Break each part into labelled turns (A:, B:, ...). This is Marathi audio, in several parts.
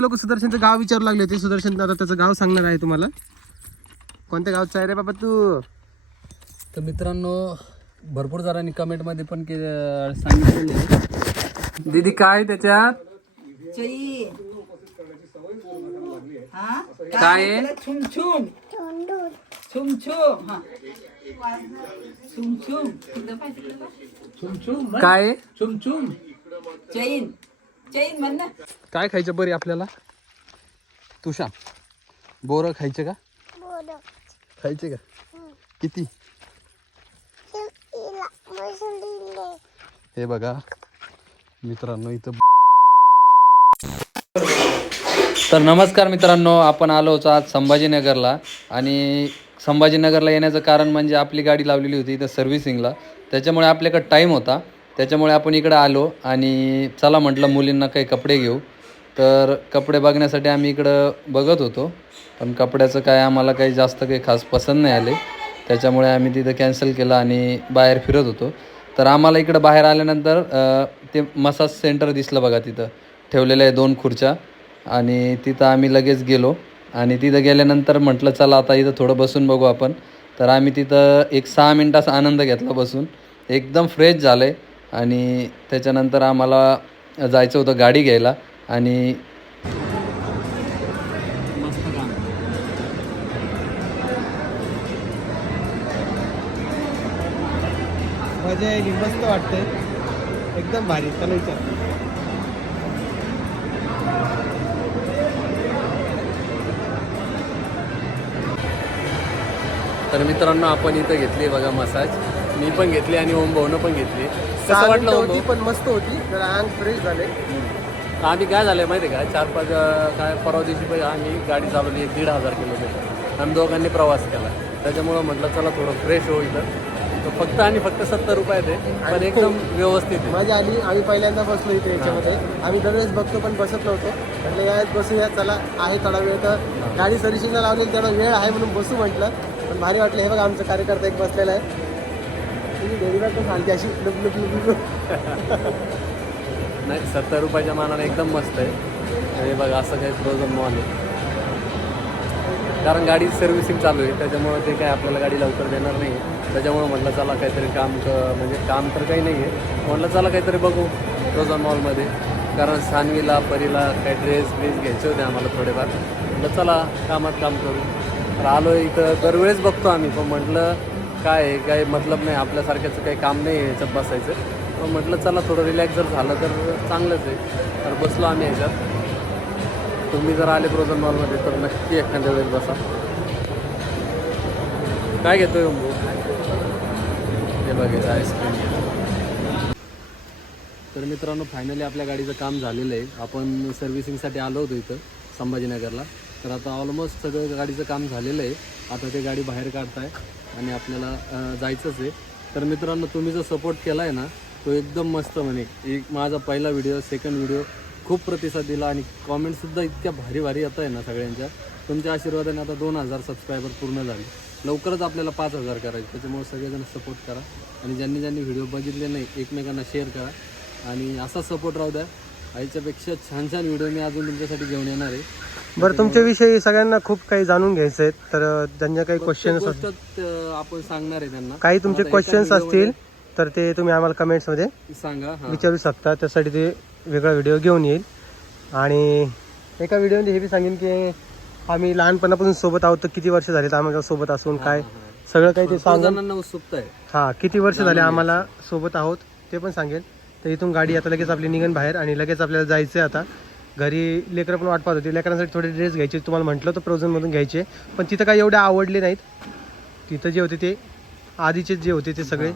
A: लोक सुदर्शनचं गाव विचारू लागले होते. सुदर्शन आता त्याचं गाव सांगणार आहे तुम्हाला. कोणत्या गावचं आहे रे बाबा तू?
B: तर मित्रांनो भरपूर जणांनी कमेंटमध्ये पण के सांगितलेले. दीदी काय त्याच्यात? काय आहे?
C: छुम छुम छुम छुम हा. छुम छुम तिथं पाहिजे तिथं पाहिजे.
B: काय आहे?
C: चैन. चैन म्हण ना.
A: काय खायचं बरे आपल्याला? तुषा बोरं खायचे का? खायचे का? किती? हे बघा मित्रांनो इथं
B: तर नमस्कार मित्रांनो आपण आलो होतो आज संभाजीनगरला. आणि संभाजीनगरला येण्याचं कारण म्हणजे आपली गाडी लावलेली होती इथं सर्व्हिसिंगला. त्याच्यामुळे आपल्याकडे टाईम होता. त्याच्यामुळे आपण इकडं आलो आणि चला म्हटलं मुलींना काही कपडे घेऊ. तर कपडे बघण्यासाठी आम्ही इकडं बघत होतो. पण कपड्याचं काय आम्हाला काही जास्त काही खास पसंत नाही आले. त्याच्यामुळे आम्ही तिथं कॅन्सल केलं आणि बाहेर फिरत होतो. तर आम्हाला इकडं बाहेर आल्यानंतर ते मसाज सेंटर दिसलं बघा तिथं. ठेवलेलं आहे दोन खुर्च्या. आणि तिथं आम्ही लगेच गेलो. आणि तिथं गेल्यानंतर म्हटलं चला आता इथं थोडं बसून बघू आपण. तर आम्ही तिथं एक सहा मिनटाचा आनंद घेतला बसून. एकदम फ्रेश झालं. आहे आणि त्याच्यानंतर आम्हाला जायचं होतं गाडी घ्यायला आणि
A: मजा आहे मस्त वाटतंय. एकदम भारी चला विचार.
B: तर मित्रांनो आपण इथं घेतली बघा मसाज. मी पण घेतली आणि ओम भाऊनं पण घेतली. कसं
A: सहा
B: वाटलं
A: मिनिटं
B: ओम
A: होती
B: भाऊ?
A: पण मस्त होती. जरा अंग फ्रेश झाले.
B: आम्ही काय झालं माहिती आहे का? चार पाच अं, काय परवा दिवशी पण आम्ही गाडी चालवली दीड हजार किलोमीटर. आम्ही दोघांनी प्रवास केला. त्याच्यामुळं म्हटलं चला थोडं फ्रेश होऊ इथं. तर फक्त आणि फक्त सत्तर रुपये ते पण एकदम व्यवस्थित आहे.
A: मजा आली आम्ही पहिल्यांदा बसलो इथे याच्यामध्ये. आम्ही दरवेळेस बघतो पण बसत नव्हतो. म्हटलं यावेळेस बसूया चला आहे थोडा वेळ तर. गाडी सर्व्हिसिंगला लावलेली तेवढा वेळ आहे म्हणून बसू म्हटलं. पण भारी वाटलं हे बघा आमचा कार्यकर्ता एक बसलेला आहे. तुझी अशी लुक लुक लुक लुक.
B: नाही सत्तर रुपयाच्या मानाने एकदम मस्त आहे. हे बघा असं काही फ्रोझन मॉल आहे कारण गाडी सर्व्हिसिंग चालू आहे त्याच्यामुळं ते काय आपल्याला गाडी लवकर देणार नाही. त्याच्यामुळं म्हटलं चला काहीतरी काम क म्हणजे काम तर काही नाही आहे म्हटलं चला काहीतरी बघू. फ्रोझन मॉलमध्ये कारण सानवीला परीला काही ड्रेस ब्रेस घ्यायचे होते आम्हाला थोडेफार. म्हटलं चला कामात काम करू. तर आलो इथं दरवेळेस बघतो आम्ही पण म्हटलं काय आहे काय मतलब नाही आपल्यासारख्याचं काही काम नाही आहे याच्यात बसायचं. पण म्हटलं चला थोडं रिलॅक्स जर झालं तर चांगलंच आहे. तर बसलो आम्ही ह्याच्यात तुम्ही जर आले फ्रोझन मॉलमध्ये तर नक्की एखाद्या वेळेस बसा. काय घेतोय भाऊ? हे बघायचं आईस्क्रीम तर मित्रांनो फायनली आपल्या गाडीचं काम झालेलं आहे. आपण सर्व्हिसिंगसाठी आलो होतो इथं संभाजीनगरला. तर आता ऑलमोस्ट सगळं गाडीचं काम झालेलं आहे. आता ते गाडी बाहेर काढताय. आणि आपल्याला जायचंच आहे. तर मित्रांनो तुम्ही जो सपोर्ट केला आहे ना तो एकदम मस्त म्हणे. एक माझा पहिला व्हिडिओ सेकंड व्हिडिओ खूप प्रतिसाद दिला आणि कॉमेंटसुद्धा इतक्या भारी भारी येत आहे ना सगळ्यांच्या. तुमच्या आशीर्वादाने आता दोन हजार सबस्क्रायबर पूर्ण झाले. लवकरच आपल्याला पाच हजार करायचे. त्याच्यामुळे सगळेजण सपोर्ट करा आणि ज्यांनी ज्यांनी व्हिडिओ बघितले नाही एकमेकांना शेअर करा. आणि असा सपोर्ट राहू द्या. आईच्यापेक्षा छान छान व्हिडिओ मी अजून तुमच्यासाठी घेऊन येणार आहे.
A: बरं तुमच्याविषयी सगळ्यांना खूप काही जाणून घ्यायचं आहे. तर ज्यांच्या काही क्वेश्चन्स
B: आपण सांगणार आहे त्यांना.
A: काही तुमचे क्वेश्चन्स असतील तर ते तुम्ही आम्हाला कमेंट्समध्ये
B: मध्ये सांगा
A: विचारू शकता. त्यासाठी ते वेगळा व्हिडिओ घेऊन येईल. आणि एका व्हिडिओमध्ये हे बी सांगेन की आम्ही लहानपणापासून सोबत आहोत तर किती वर्ष झाले आम्हाला सोबत असून काय सगळं काही ते
B: जणांना उत्सुकता आहे.
A: हां किती वर्ष झाले आम्हाला सोबत आहोत ते पण सांगेन. तर इथून गाडी आता लगेच आपली निघन बाहेर आणि लगेच आपल्याला जायचं आहे आता. घरी लेकरं पण वाट पाहत होती. लेकरांसाठी थोडे ड्रेस घ्यायचे तुम्हाला म्हटलं तर प्रोझनमधून घ्यायचे. पण तिथं काही एवढे आवडले नाहीत. तिथं जे होते ते आधीचे जे होते ते सगळे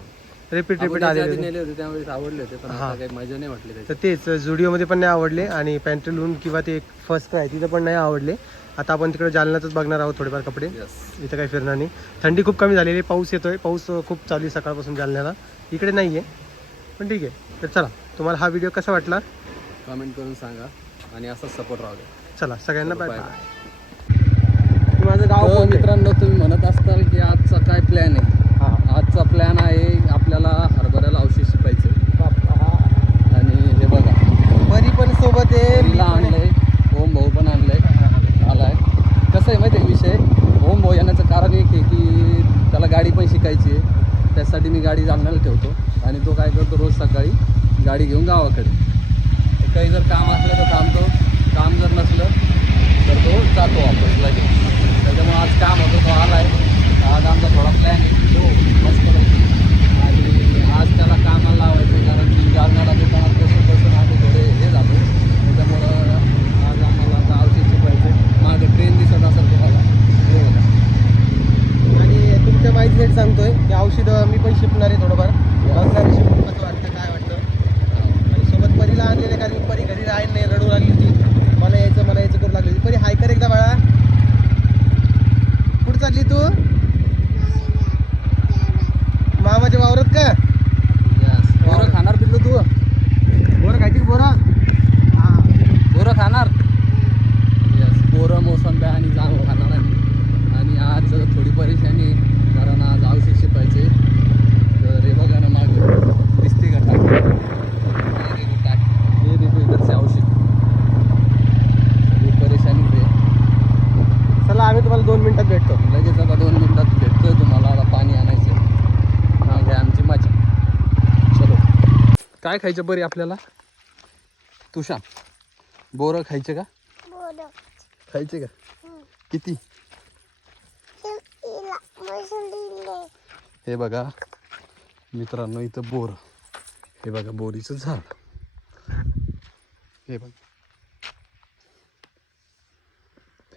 A: रिपीट रिपीट
B: आधी
A: होते.
B: नेले होते त्यावेळेस आवडले होते पण आता काही मजा नाही वाटली त्याची.
A: तर तेच जुडिओमध्ये पण नाही आवडले आणि पॅन्टलून किंवा ते फर्स्ट आहे तिथं पण नाही आवडले. आता आपण तिकडे जालन्यातच बघणार आहोत थोडेफार कपडे.
B: Yes.
A: इथं काही फिरणार नाही. थंडी खूप कमी झालेली आहे. पाऊस येतोय. पाऊस खूप चालू आहे सकाळपासून जालन्याला. इकडे नाही आहे पण ठीक आहे. तर चला तुम्हाला हा व्हिडिओ कसा वाटला?
B: कमेंट करून सांगा. आणि असा सपोर्ट राहू द्या
A: चला सगळ्यांना बाय बाय माझं गाव
B: तर
A: कोणतं आहे?
B: मित्रांनो तुम्ही म्हणत असताल की आजचा काय प्लॅन आहे?
A: हा.
B: आजचा प्लॅन आहे आपल्याला हरभऱ्याला औषध शिपायचं.
A: बाप, हा.
B: आणि हे बघा.
A: परी पण सोबत आहे मी
B: तिला
A: पण आहे.
B: आणलंय ओम भाऊ पण आहे माहिती आहे विषय? ओम भाऊ येण्याचं कारण एक आहे की त्याला गाडी पण शिकायची आहे. त्यासाठी मी गाडी जालन्याला ठेवतो. आणि तो काय करतो रोज सकाळी गाडी घेऊन गावाकडे. तर काही जर काम असलं तर थांबतो काम जर नसलं तर तो जातो वापस लगेच त्याच्यामुळे आज काम होतं तो आला आहे आज आमचा थोडा प्लॅन आहे तो मस्त आणि आज त्याला कामाला लावायचं आहे, कारण की जालन्याला दुकानात बसून बसून आम्ही थोडे हे झालो त्याच्यामुळं आज आम्हाला आता औषध शिकवायचं मागं ट्रेन दिसत असेल तुम्हाला हे बघा.
A: आणि तुमच्या माहितीसाठी सांगतोय की औषधं मी पण शिकणार आहे थोडंफार बघणार आहे शिकून कसं वाटतं काय वाटतं आणि सोबत परीला आणलेलं कारण की परी घरी राहील नाही रडू लागली होती मला यायचं मला यायचं करू लागली होती परी हाय कर एकदा बाळा कुठं चालली तू मामाच्या वावरात का
B: Yes. बोरं खाणार पिल्लू तू
A: बोरं खायची का बोरं हां
B: बोरं खाणार यस बोरं मोसंब्या आणि जांब खाणार आहे आणि आज थोडी परेशानी आहे, कारण आज औषध शिपायचे तर हे बघा ना मागं दिसते का टाकी हे देखो टाकी हे देखो इधर से औषध ही परेशानी पे
A: चला आम्ही तुम्हाला दोन मिनिटात भेटतो
B: लगेच आता दोन मिनिटात भेटतोय तुम्हाला आता पाणी आणायचं आहे आमची मजा चलो काय खायचं बरी आपल्याला? तुषा बोरं खायचे का? खायचे का? किती? हे बघा मित्रांनो इथं बोर. हे बघा बोरीचं झाड. हे बघा.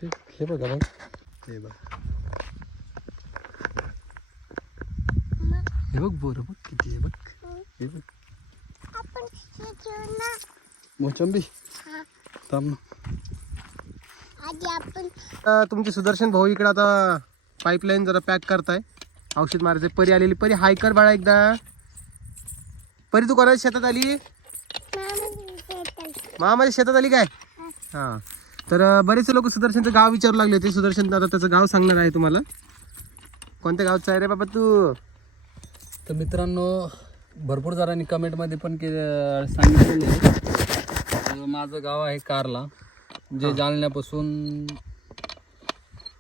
B: हे हे बघा बघ. हे बघ. हे बघ बोर बघ किती आहे बघ. हे बघ. मोचंबी? थांब ना.
A: अं, तुमचे सुदर्शन भाऊ इकडे आता पाईपलाईन जरा पॅक करताय. औषध मारायचं. परी आलेली. परी हाय कर बाळा एकदा. परी तू कोणाच्या शेतात आली? मामाच्या शेतात आली काय? हा. तर बरेचसे लोक सुदर्शनचं गाव विचारू लागले होते. सुदर्शन आता त्याचं गाव सांगणार आहे तुम्हाला. कोणत्या गावचं आहे रे बाबा तू?
B: तर मित्रांनो भरपूर जणांनी कमेंटमध्ये पण के सांगितलेले माझं गाव आहे कारला. जे जालन्यापासून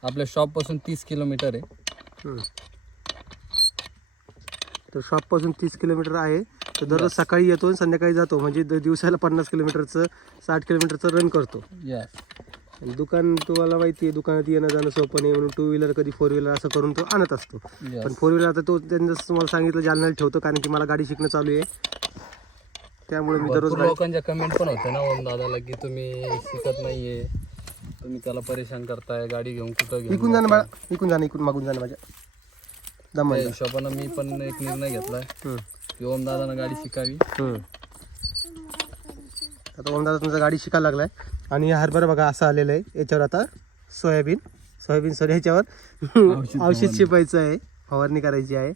B: आपल्या शॉपपासून तीस किलोमीटर आहे.
A: तर शॉपपासून तीस किलोमीटर आहे. तर दररोज सकाळी येतो आणि संध्याकाळी जातो. म्हणजे दिवसाला पन्नास किलोमीटरचं साठ किलोमीटरचं रन करतो.
B: यस
A: दुकान तुम्हाला माहिती आहे दुकानात येणं जाणं सोपं नाही म्हणून टू व्हीलर कधी फोर व्हीलर असं करून तो आणत असतो. पण फोर व्हीलर आता तो त्यांनी तुम्हाला सांगितलं जालन्याला ठेवतो कारण की मला गाडी शिकणं चालू आहे. त्यामुळे मी दररोज गाडी-
B: लोकांच्या कमेंट पण होत्या ना ओम दादाला की तुम्ही शिकत नाहीये. तुम्ही त्याला परेशान करताय गाडी घेऊन कुठं घेऊन
A: इकून जाणं बाळा इकून जाणं इकून मागून जाणं माझ्या.
B: त्या हिशोबानं मी पण एक निर्णय घेतलाय. की ओम दादानं गाडी शिकावी.
A: आता ओमदादा तुमचा गाडी शिकायला लागलाय. आणि हरभरा बघा असं आलेलं आहे. याच्यावर आता सोयाबीन. सोयाबीन सॉरी ह्याच्यावर औषध शिपायचं आहे. फवारणी करायची आहे.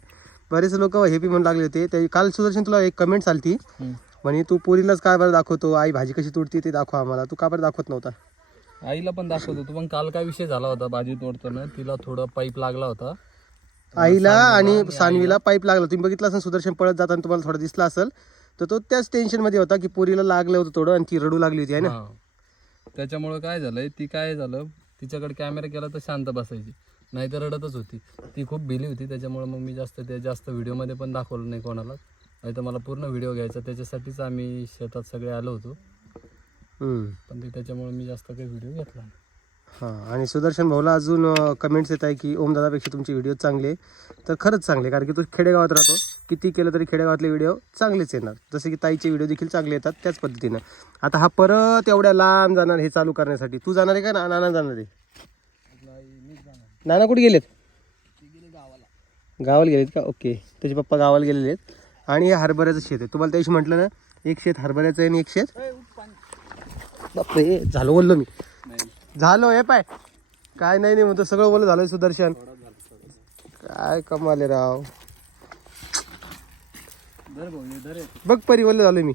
A: बरेच लोक हे बी म्हणू लागले होते. ते काल सुदर्शन तुला एक कमेंट आलती.
B: हम्म.
A: म्हणे तू पोरीलाच काय बरं दाखवतो? आई भाजी कशी तुटते ते दाखव आम्हाला. तू का बरं दाखवत नव्हता?
B: आईला पण दाखवत होतो. पण काल काय विषय झाला होता? भाजी तोडताना तिला थोडं पाईप लागला होता.
A: आईला आणि सानवीला पाईप लागला तुम्ही बघितलं असेल सुदर्शन पळत जाताना तुम्हाला थोडं दिसला असेल. तर तो त्याच टेन्शनमध्ये होता की पोरीला लागलं होतं थोडं आणि ती रडू लागली होती आहे ना.
B: त्याच्यामुळं काय झालंय ती काय झालं तिच्याकडे कॅमेरा केला तर शांत बसायची नाही तर रडतच होती ती खूप भिली होती त्याच्यामुळे मग मी जास्त ते जास्त व्हिडिओमध्ये पण दाखवलं नाही कोणाला नाही तर मला पूर्ण व्हिडिओ घ्यायचा त्याच्यासाठीच आम्ही शेतात सगळे आलो होतो. पण ते त्याच्यामुळे मी जास्त काही व्हिडिओ घेतला नाही.
A: हां आणि सुदर्शन भाऊला अजून कमेंट्स येत आहे की ओम दादापेक्षा तुमचे व्हिडिओ चांगले आहे. तर खरंच चांगले कारण की तो खेडेगावात राहतो. किती केलं तरी खेडेगावातले व्हिडिओ चांगलेच येणार. जसे की ताईचे व्हिडिओ देखील चांगले येतात त्याच पद्धतीनं. आता हा परत एवढ्या लांब जाणार हे चालू करण्यासाठी. तू जाणार आहे का ना नाना जाणार आहे? नाना कुठे गेलेत? गावाला गेलेत का? ओके. त्याचे पप्पा गावाला गेलेले आहेत. आणि हे हरभऱ्याचं शेत आहे. तुम्हाला त्याशी म्हटलं ना एक शेत हरभऱ्याचं आहे आणि एक शेत? बापरे झालं बोललो मी. झालो हे पाय. काय नाही नाही म्हणतो सगळं बोल झालं सुदर्शन. काय कमाले राव. बघ परी बोल झालोय मी.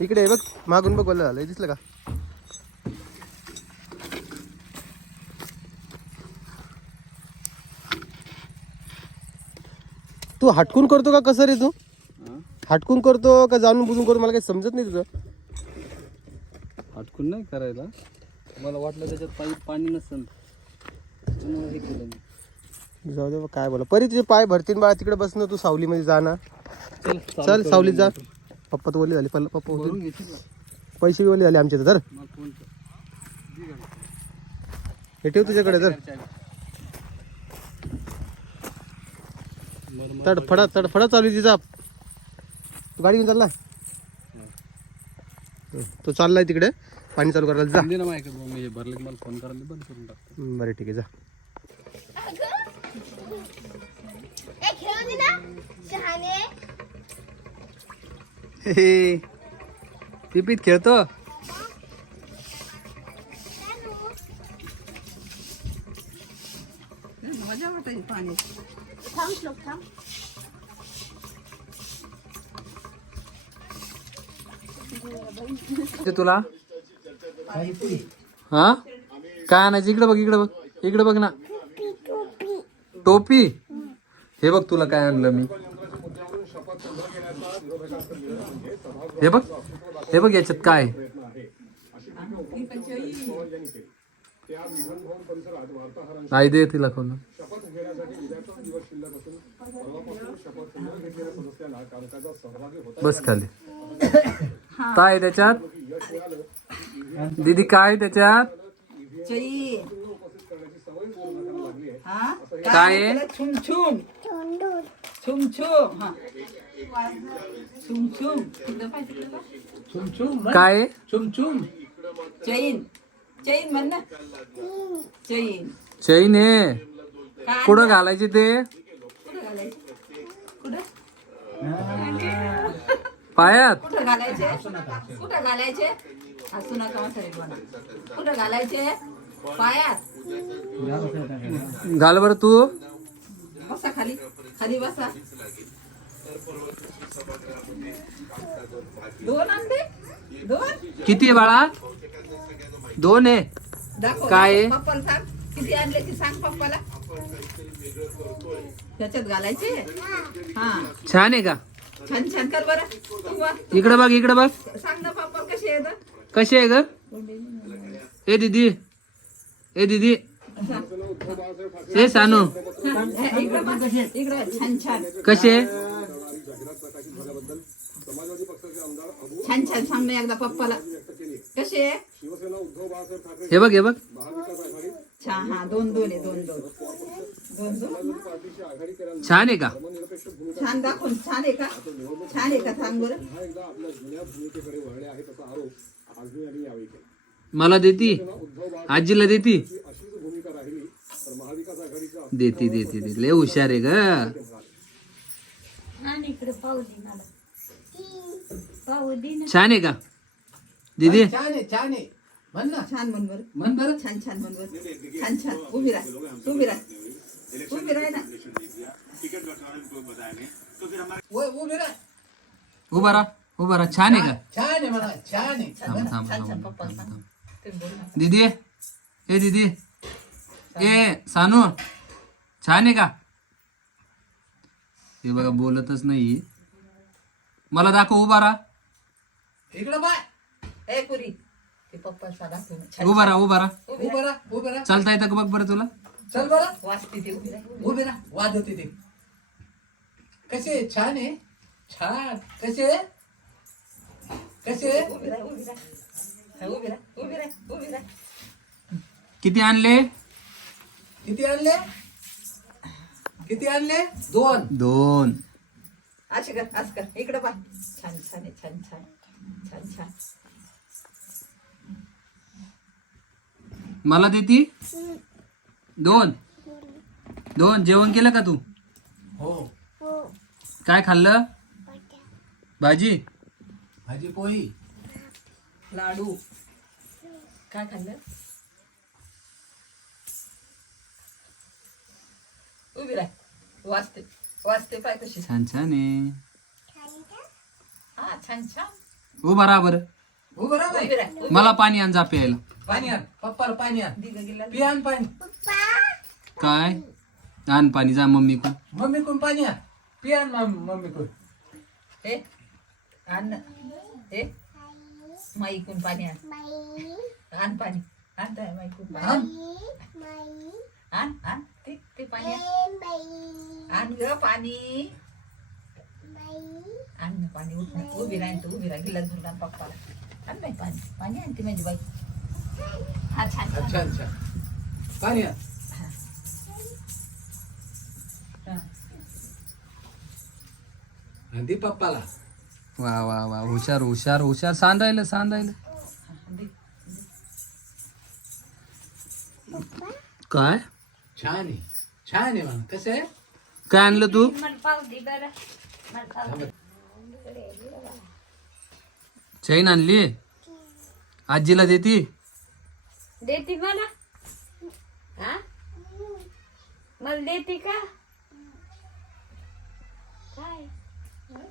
A: इकडे बघ मागून बघ बोल झालं दिसलं का? तू हटकून करतो का कसं रे तू? हटकून करतो का जाणून बुजून करतो मला काही समजत नाही तुझं.
B: हटकून नाही करायला.
D: मला वाटलं त्याच्यात पाईप पाणी नसेल. त्याच्यामुळे हे केलं मी.
A: जाऊ दे बा, काय बोला परी तुझे पाय भरतीन बा तिकडे बस ना तू सावलीमध्ये जा ना.
D: चल
A: चल सावलीत जा. पप्पा तर ओली झाली पल्ला पप्पा ओली.
D: घेशील
A: पैसे बी ओले झाले आमचे तर धर.
D: मला फोन कर.
A: हे ठेव तुझ्याकडे तर तडफडा तडफडा चालू आहे तिचा. तू गाडी घेऊन चालला तो चाललाय तिकडे. पाणी चालू करायला जा.
D: ना मी हे भरले की मला फोन करायला बंद करून टाकतो.
A: बरं ठीक आहे जा.
E: शहाणे.
D: पिपीत खेळतो.
C: मजा वाटायची पाणी.
E: थांब श्लोक थांब.
D: ते तुला? हा? काय आणायचं? इकडे बघ इकडे बघ. इकडे बघ ना. टोपी? हे बघ तुला काय आणलं मी. हे बघ. हे बघ याच्यात काय? आई दे तिला खोल बस खाली. काय त्याच्यात? दीदी काय त्याच्यात? काय आहे?
C: हा.
D: काय आहे?
C: चैन. चैन म्हण ना. चैन.
D: चैन आहे.
C: काय?
D: कुठं घालायची ते?
C: कुठं घालायचे? कुठं?
D: पायात.
C: कुठं घालायचे? कुठं घालायचे? नका मसाले म्हणा. कुठं घालायचे? पायात.
D: घाल बरं तू.
C: बसा खाली. खाली बसा. दोन अंडे दोन?
D: किती आहे बाळा? दोन आहे.
C: दाखव.
D: काय आहे?
C: पप्पाला सांग. किती आणले की सांग पप्पाला. त्याच्यात घालायचे? हा.
D: छान आहे का?
C: छान छान कर बरं. तू वा.
D: इकडे बघ इकडे बघ.
C: सांग ना पप्पा कसे आहेत
D: कशी आहे ग? ए दीदी. ए दीदी. ए सानू.
C: बघ. छान छान
D: कशी आहे?
C: छान छान. सांग एकदा पप्पाला. कसे
D: हे बघ हे बघ.
C: छान हा दोन दोन आहे दोन दोन दोन दोन
D: छान आहे का?
C: छान दाखवून छान आहे का? छान आहे का सांग बरं.
D: मला देती? आजीला देती? देती देती देती. लय हुशार आहे ग.
E: आणि इकडे पाहू दे मला. पाहू दे ना.
D: छान आहे का? दीदी?
C: छान म्हण बरं
D: म्हण बरं
C: छान छान म्हण बरं छान छान उभी राह उभी राह उभी राह ना
D: उभा राहा उभा राहा छान आहे का
F: छान आहे मला छान आहे
D: थांब थांब
C: छान छान
D: थांब. दीदी ए दीदी ए सानू छान आहे का हे बघा बोलतच नाही मला दाखव उभा राहा
F: इकडं बाय
C: ए पुरी ते पप्पा साधा छान
D: उभा राहा उभा राहा.
F: उभं राहा उभं राहा.
D: चालता येतं का बघ बरं तुला?
F: चल बरं.
C: वाचते ते उभी राह.
F: उभे राहा होते ते. कसे? छान आहे. छान. कसे? कसे आहे?
C: उभी राह उभी राह. हा, उभी राह उभी राह उभी राह.
D: किती आणले?
F: किती आणले? किती आणले? दोन.
D: दोन.
C: असे कर असं कर. इकडं पाय छान छान आहे छान छान. छान छान.
D: मला देती दोन. दोन. जेवण केलं का तू?
F: हो.
D: काय खाल्लं? भाजी.
F: भाजी पोळी.
C: लाडू. काय खाल्लं? उभी राह. वाचते वाचते पाय कशी.
D: छान छान आहे.
C: हा छान छान.
D: उभा राहा बरं.
F: उभं राहा बाई.
C: उभी राह.
D: मला पाणी आण जा प्यायला.
F: पाणी आण पप्पाला पाणी आण पी आण पाणी.
D: काय? आण पाणी जा मम्मी कोण
F: मम्मी कोण पाणी आण पी आण मम्मी कोण
C: हे आण. हे माईकून पाणी. आण आण पाणी आण. ताई बाई खूप
F: आण.
C: आण. ते ते पाणी आण. ग पाणी. आण पाणी. उठ उभी राहीन तू उभी राह. गिलास आण पप्पाला. आण बाई पाणी. पाणी आणते माझी बाई.
F: अच्छा अच्छा. पाणी आण. पप्पाला.
D: वा वा वा. हुशार हुशार हुशार. सांग राहिलं सांग राहिलं.
C: हा.
D: काय?
F: छान आहे. छान आहे म्हणा. कसं आहे?
D: काय आणलं तू. चैन आणली? आजीला देती?
E: देती मला? हा? मला देती का? काय?